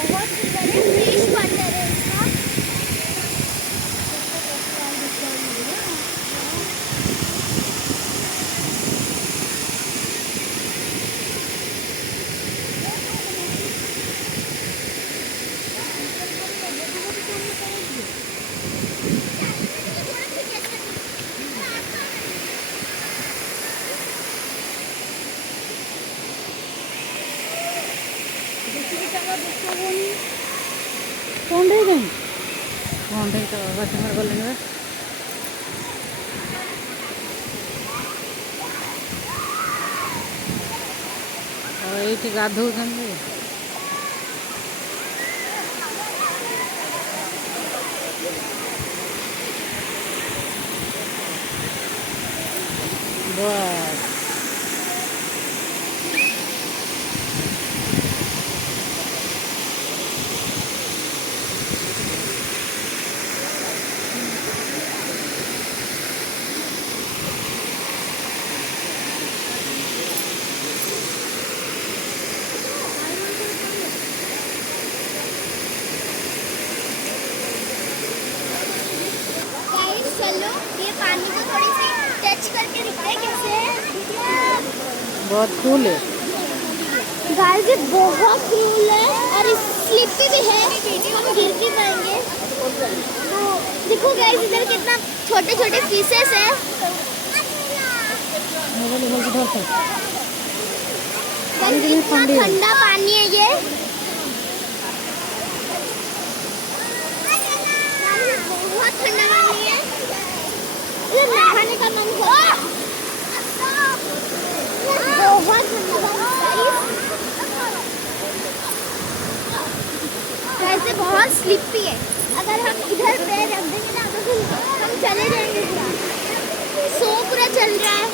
बहुत सुंदर है, फिश वाटर है इसका। कौन रही गई कौन रही तो बस घर गले ये गाधौ बस चलो ये पानी को थोड़ी सी टच करके दिखते हैं कैसे है। बहुत कूल है गाइस, ये बहुत कूल है और स्लिपी भी है, हम गिर भी पाएंगे। तो देखो गाइस, इधर कितना छोटे छोटे पीसेस है। कितना ठंडा पानी है ये। बहुत ठंडा पानी है, नहाने का मन हो रहा है। बहुत वैसे बहुत स्लिपी है, अगर हम इधर पैर रख देंगे ना तो फिर हम चले जाएंगे पूरा। सो पूरा चल रहा है।